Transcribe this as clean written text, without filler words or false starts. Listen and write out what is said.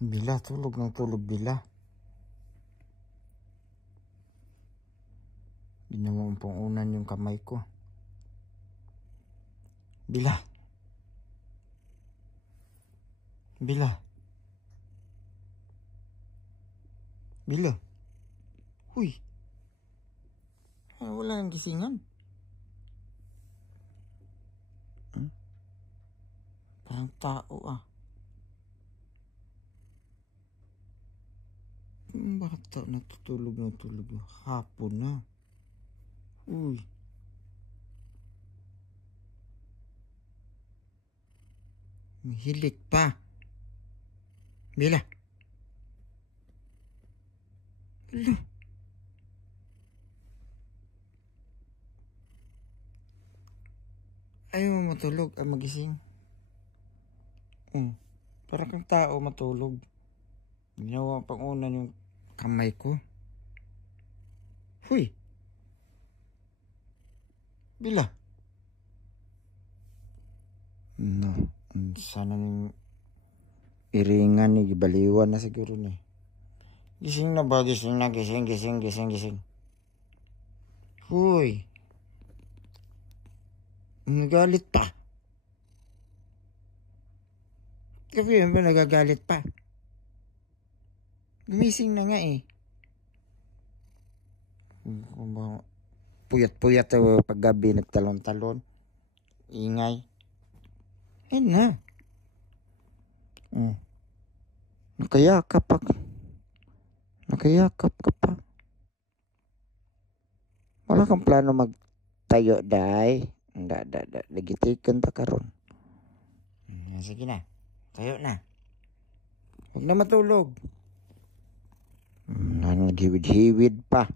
Bila, tulog ng tulog, Bila. Ginawa ang pangunan yung kamay ko. Bila. Bila. Bila. Huy. Wala nang gisingan. Parang tao ah. Bata natutulog na tulog. Hapon na. Uy. Mahilik pa. Bila. Hala. Ayaw mo matulog. Magising. Para kang tao matulog. Ginawa pang una yung kamay ko. Huy. Bila. No. Sana nang iringan ni gibaliwan na siguro ni. Gising na ba? Gising na. Gising. Huy. Nagalit pa. Kasi yun ba nagagalit pa? Gumising na nga eh. Puyat-puyat paggabi nagtalon-talon. Ingay. Yan na. Nakayakap ka pa. Wala kang plano magtayo, day. Nagitikan ta karon. Sige na. Tayo na. Huwag na matulog. Naghiwid-hiwid pa.